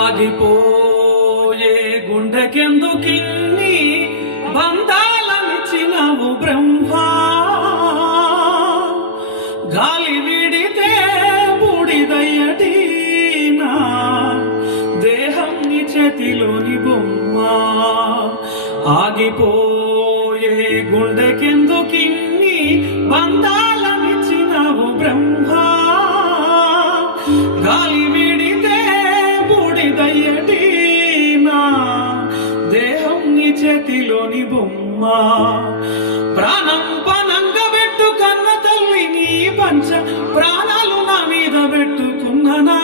ఆగిపోయే గుండెకెందుకిన్ని బంధాలనిచ్చినవు బ్రహ్మా, గాలి విడితే బూడిదయ్యటీనా దేహం నీ చేతిలోని బొమ్మ. ఆగిపోయే గుండెకెందుకిన్ని బంధాలనిచ్చినవు బ్రహ్మా, గాలి విడితే బూడిదయ్యటీనా దేహం నీ చేతిలోని బొమ్మ. ప్రాణం పనంగా పెట్టు కన్న తల్లి నీ పంచ ప్రాణాలు నా మీద పెట్టుకున్న నా